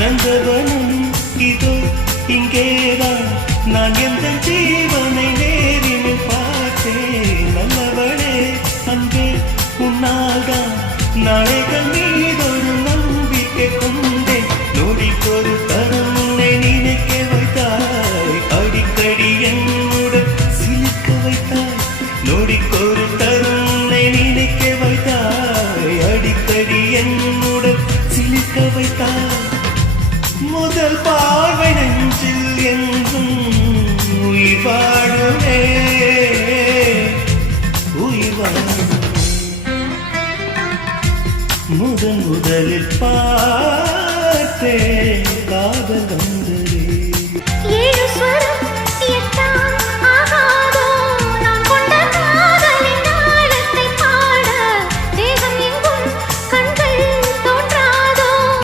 நந்தவனம் இதோ இங்கேதான் நான் எந்த ஜீவனை நேரில் பார்த்தேன். நல்லவளே அன்பே உன்னால்தான் நாளைகள் மீதொரு நம்பிக்கை கொண்டேன். நொடிக்கொரு தரம் உன்னை நினைக்க வைத்தாய், அடிக்கடி என்னுடன் சிலிர்க்க வைத்தாய். நொடிக்கொரு தரம் உன்னை நினைக்க வைத்தாய், அடிக்கடி என்னுடன் சிலிர்க்க வைத்தாய். முதல் பார்வை நெஞ்சில் என்றும் உயிர் வாழுமே, உயிர் வாழுமே. முதலில் பார்த்தேன் காதல்